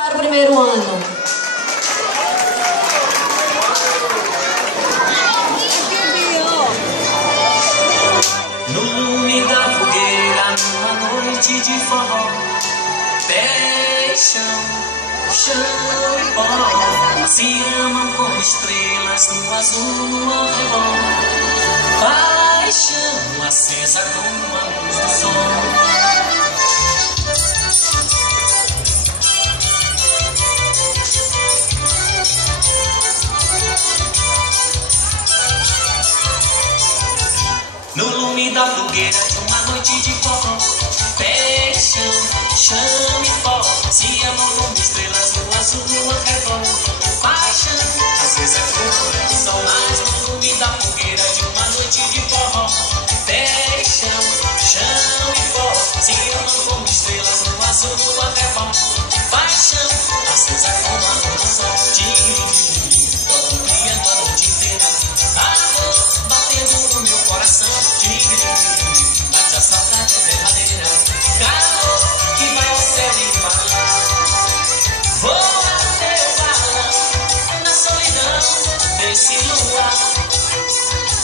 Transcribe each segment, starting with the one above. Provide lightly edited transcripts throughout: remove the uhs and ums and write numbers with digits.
Para o primeiro ano. No lume da fogueira, numa noite de forró, pé e chão, chão e pó, se amam como estrelas no azul, no arrebol. Paixão acesa como a luz do sol. No lume da fogueira de uma noite de forró, pé e chão, chão e pó, se amam como estrelas no azul, no arrebol. Paixão acesa como o sol, mas no lume da fogueira de uma noite de forró, pé e chão, chão e pó, se amam como estrelas no azul, no arrebol. Paixão acesa como a luz do sol, todo criando a noite inteira. Amor batendo no meu coração, bate a saudade verdadeira, calor que vai ao céu e mar. Voa teu balão na solidão desse lugar.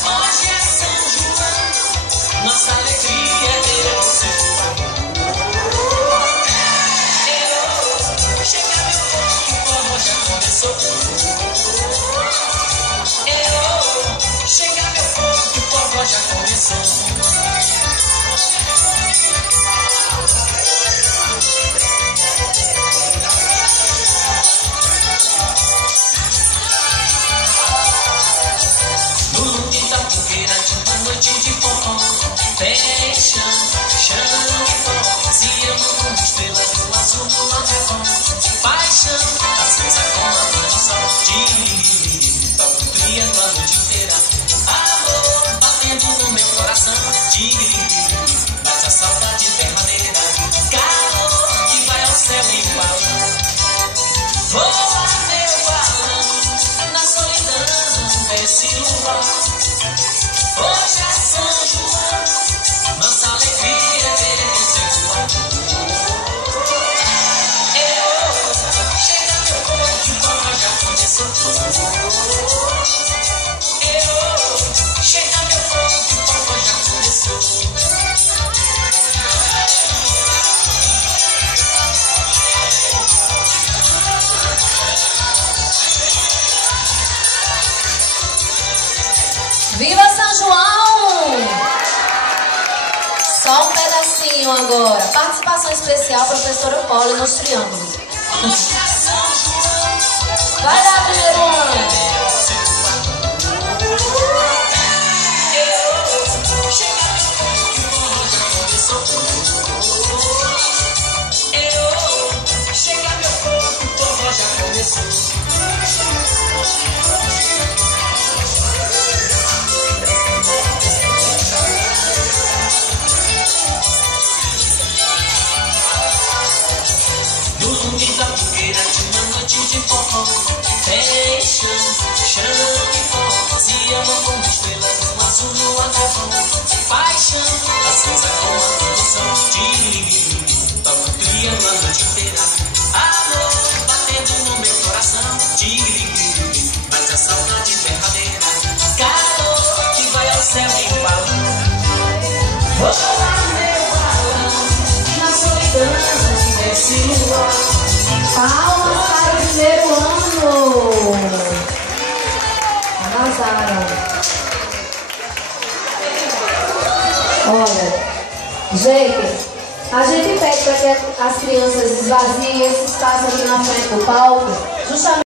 Hoje é São João, nossa alegria é ver você voar. Chega meu povo que o forró já começou. Chega meu povo que o forró já começou. No lume da fogueira de uma noite de forró, pé e chão, chão e pó, se amam como estrelas no azul, no arrebol. Paixão acesa com a luz do sol, todo criando a noite inteira. Amor batendo no meu coração, bate a saudade verdadeira, calor que vai ao céu igual. Voa meu balão na solidão desse lugar. Hoje é São João, nossa alegria é ver você voar. Chega meu povo que o forró já começou. Chega meu povo que o forró já começou. Viva São João! Só um pedacinho agora. Participação especial, professora Paula nos triângulos. Vai dar primeiro ano. Chega meu povo que o forró já começou. No lume da fogueira de uma noite de forró, pé e chão, chão e pó, se amam como estrelas no azul, no arrebol. Paixão acesa com a luz do sol, todo criando a noite inteira. Amor batendo no meu coração, bate a saudade verdadeira, calor que vai ao céu igual. Voa meu balão na solidão desse lugar. Palmas para o primeiro ano. Arrasaram. Olha, gente, a gente pede para que as crianças esvaziem esse espaço aqui na frente do palco, justamente